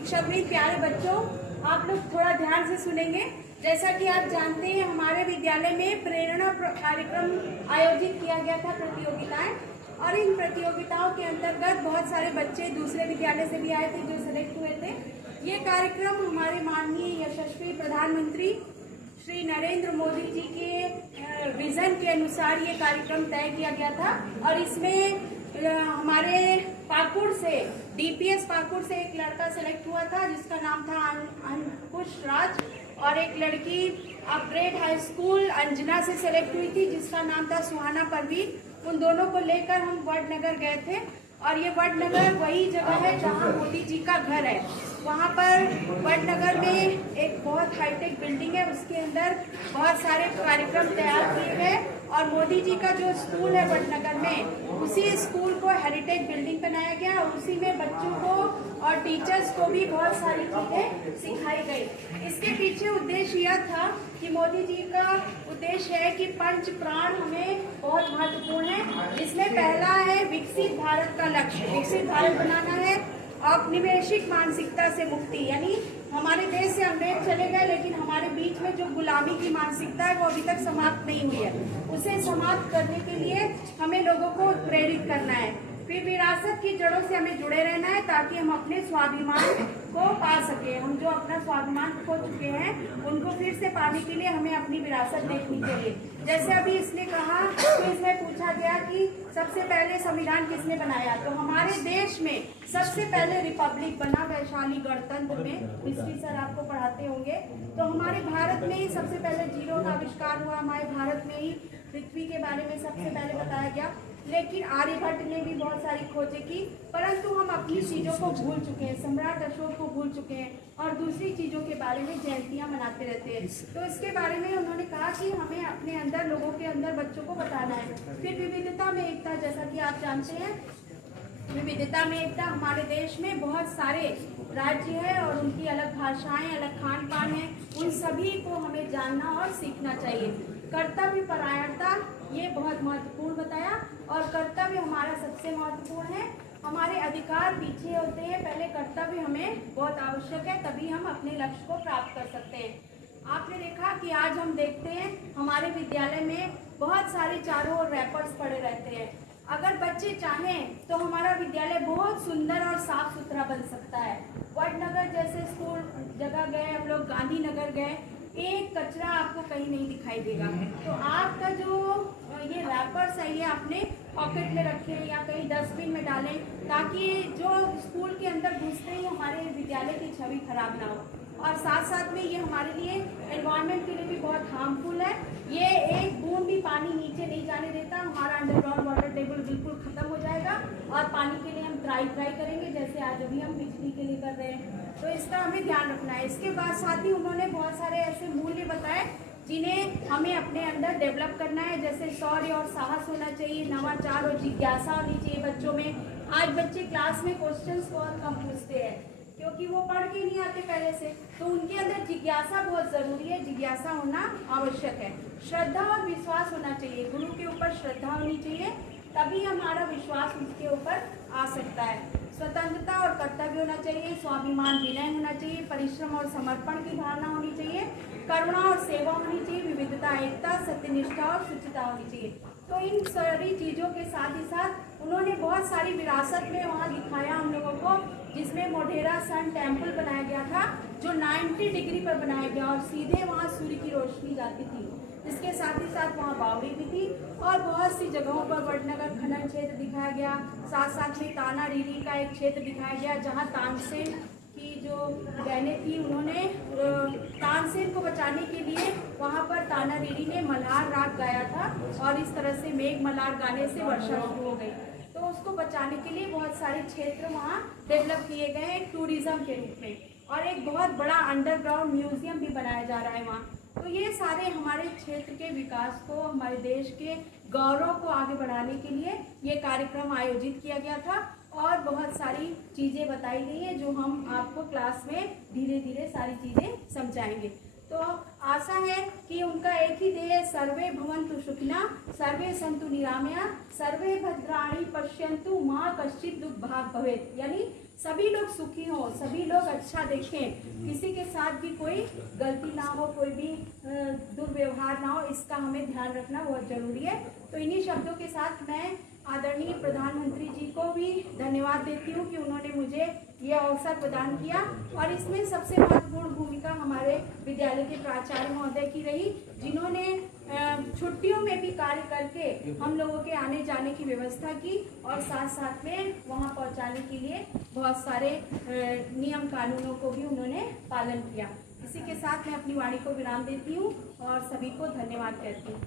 शिक्षाविद, प्यारे बच्चों, आप लोग थोड़ा ध्यान से सुनेंगे। जैसा कि आप जानते हैं, हमारे विद्यालय में प्रेरणा कार्यक्रम आयोजित किया गया था, प्रतियोगिताएं, और इन प्रतियोगिताओं के अंतर्गत बहुत सारे बच्चे दूसरे विद्यालय से भी आए थे जो सेलेक्ट हुए थे। ये कार्यक्रम हमारे माननीय यशस्वी प्रधानमंत्री श्री नरेंद्र मोदी जी के विजन के अनुसार ये कार्यक्रम तय किया गया था। और इसमें हमारे पाकुड़ से, डीपीएस पाकुड़ से एक लड़का सेलेक्ट हुआ था जिसका नाम था अंकुश राज, और एक लड़की अपग्रेड हाई स्कूल अंजना से सेलेक्ट हुई थी जिसका नाम था सुहाना परवीन। उन दोनों को लेकर हम वडनगर गए थे, और ये वडनगर वही जगह है जहाँ मोदी जी का घर है। वहाँ पर वडनगर में एक बहुत हाईटेक बिल्डिंग है, उसके अंदर बहुत सारे कार्यक्रम तैयार किए गए, और मोदी जी का जो स्कूल है वडनगर में, उसी स्कूल को हेरिटेज बिल्डिंग बनाया गया, और उसी में बच्चों को और टीचर्स को भी बहुत सारी चीजें सिखाई गई। इसके पीछे उद्देश्य यह था कि मोदी जी का उद्देश्य है कि पंच प्राण हमें बहुत महत्वपूर्ण है, जिसमें पहला है विकसित भारत का लक्ष्य। विकसित भारत बनाना है, औपनिवेशिक मानसिकता से मुक्ति, यानी हमारे देश से अंग्रेज चले गए लेकिन हमारे बीच में जो गुलामी की मानसिकता है वो अभी तक समाप्त नहीं हुई है। उसे समाप्त करने के लिए हमें लोगों को प्रेरित करना है। फिर विरासत की जड़ों से हमें जुड़े रहना है ताकि हम अपने स्वाभिमान को पा सके। हम जो अपना स्वाभिमान खो चुके हैं उनको फिर से पाने के लिए हमें अपनी विरासत देखनी चाहिए। जैसे अभी इसने कहा, तो इसमें पूछा गया कि सबसे पहले संविधान किसने बनाया, तो हमारे देश में सबसे पहले रिपब्लिक बना वैशाली गणतंत्र में। हिस्ट्री सर आपको पढ़ाते होंगे। तो हमारे भारत में ही सबसे पहले जीरो का आविष्कार हुआ। हमारे भारत में ही पृथ्वी के बारे में सबसे पहले बताया गया। लेकिन आर्यभट्ट ने भी बहुत सारी खोजें की, परंतु हम अपनी चीजों को भूल चुके हैं, सम्राट अशोक को भूल चुके हैं, और दूसरी चीजों के बारे में जयंतियां मनाते रहते हैं। तो इसके बारे में उन्होंने कहा कि हमें अपने अंदर, लोगों के अंदर, बच्चों को बताना है। फिर विविधता में एकता, जैसा कि आप जानते हैं, विविधता में एकता, हमारे देश में बहुत सारे राज्य है और उनकी अलग भाषाएं, अलग खान पान है, उन सभी को हमें जानना और सीखना चाहिए। कर्तव्य परायणता, ये बहुत महत्वपूर्ण बताया, और कर्तव्य हमारा सबसे महत्वपूर्ण है। हमारे अधिकार पीछे होते हैं, पहले कर्तव्य हमें बहुत आवश्यक है, तभी हम अपने लक्ष्य को प्राप्त कर सकते हैं। आपने देखा कि आज हम देखते हैं हमारे विद्यालय में बहुत सारे चारों ओर रैपर्स पड़े रहते हैं। अगर बच्चे चाहें तो हमारा विद्यालय बहुत सुंदर और साफ सुथरा बन सकता है। वडनगर जैसे स्कूल जगह गए हम लोग, गांधीनगर गए, एक कचरा आपको कहीं नहीं दिखाई देगा। तो आपका जो ये रैपर्स है ये अपने पॉकेट में रखें या कहीं डस्टबिन में डालें, ताकि जो स्कूल के अंदर घुसते ही हमारे विद्यालय की छवि खराब ना हो। और साथ साथ में ये हमारे लिए एनवायरनमेंट के लिए भी बहुत हार्मफुल है। ये एक बूंद भी पानी नीचे नहीं जाने देता। हमारा अंडरग्राउंड वाटर टेबल बिल्कुल खत्म हो जाएगा, और पानी के लिए हम ट्राई करेंगे, जैसे आज अभी हम बिजली के लिए कर रहे हैं। तो इसका हमें ध्यान रखना है। इसके बाद साथ ही उन्होंने बहुत सारे ऐसे मूल्य बताए जिन्हें हमें अपने अंदर डेवलप करना है, जैसे शौर्य और साहस होना चाहिए, नवाचार और जिज्ञासा होनी चाहिए बच्चों में। आज बच्चे क्लास में क्वेश्चंस बहुत कम पूछते हैं क्योंकि वो पढ़ के नहीं आते पहले से, तो उनके अंदर जिज्ञासा बहुत जरूरी है, जिज्ञासा होना आवश्यक है। श्रद्धा और विश्वास होना चाहिए, गुरु के ऊपर श्रद्धा होनी चाहिए, तभी हमारा विश्वास उसके ऊपर आ सकता है। स्वतंत्रता और कर्तव्य होना चाहिए, स्वाभिमान, विनय होना चाहिए, परिश्रम और समर्पण की भावना होनी चाहिए, करुणा और सेवा होनी चाहिए, विविधता, एकता, सत्यनिष्ठा और शुचिता होनी चाहिए। तो इन सारी चीज़ों के साथ ही साथ उन्होंने बहुत सारी विरासत में वहाँ दिखाया हम लोगों को, जिसमें मोढेरा सन टेम्पल बनाया गया था जो 90 डिग्री पर बनाया गया, और सीधे वहाँ सूर्य की रोशनी जाती थी। इसके साथ ही साथ वहाँ बावड़ी भी थी, और बहुत सी जगहों पर वडनगर खनन क्षेत्र दिखाया गया। साथ साथ में ताना रीरी का एक क्षेत्र दिखाया गया जहाँ तानसेन की जो बहनें थी, उन्होंने तानसेन को बचाने के लिए वहाँ पर ताना रीरी ने मल्हार राग गाया था, और इस तरह से मेघ मल्हार गाने से वर्षा शुरू हो गई। तो उसको बचाने के लिए बहुत सारे क्षेत्र वहाँ डेवलप किए गए हैं टूरिज्म के रूप में, और एक बहुत बड़ा अंडरग्राउंड म्यूजियम भी बनाया जा रहा है वहाँ। तो ये सारे हमारे क्षेत्र के विकास को, हमारे देश के गौरव को आगे बढ़ाने के लिए ये कार्यक्रम आयोजित किया गया था, और बहुत सारी चीज़ें बताई गई हैं जो हम आपको क्लास में धीरे धीरे सारी चीज़ें समझाएंगे। तो आशा है कि उनका एक ही ध्येय, सर्वे भवन्तु सुखिनः, सर्वे सन्तु निरामया, सर्वे भद्राणि पश्यन्तु, माँ कश्चित् दुःखभाग् भवेत्, यानी सभी लोग सुखी हों, सभी लोग अच्छा देखें, किसी के साथ भी कोई गलती ना हो, कोई भी दुर्व्यवहार ना हो, इसका हमें ध्यान रखना बहुत जरूरी है। तो इन्हीं शब्दों के साथ मैं आदरणीय प्रधानमंत्री जी को भी धन्यवाद देती हूँ कि उन्होंने मुझे ये अवसर प्रदान किया। और इसमें सबसे महत्वपूर्ण भूमिका हमारे विद्यालय के प्राचार्य महोदय की रही, जिन्होंने छुट्टियों में भी कार्य करके हम लोगों के आने जाने की व्यवस्था की और साथ साथ में वहाँ पहुँचाने के लिए बहुत सारे नियम कानूनों को भी उन्होंने पालन किया। इसी के साथ मैं अपनी वाणी को विराम देती हूँ और सभी को धन्यवाद करती हूँ।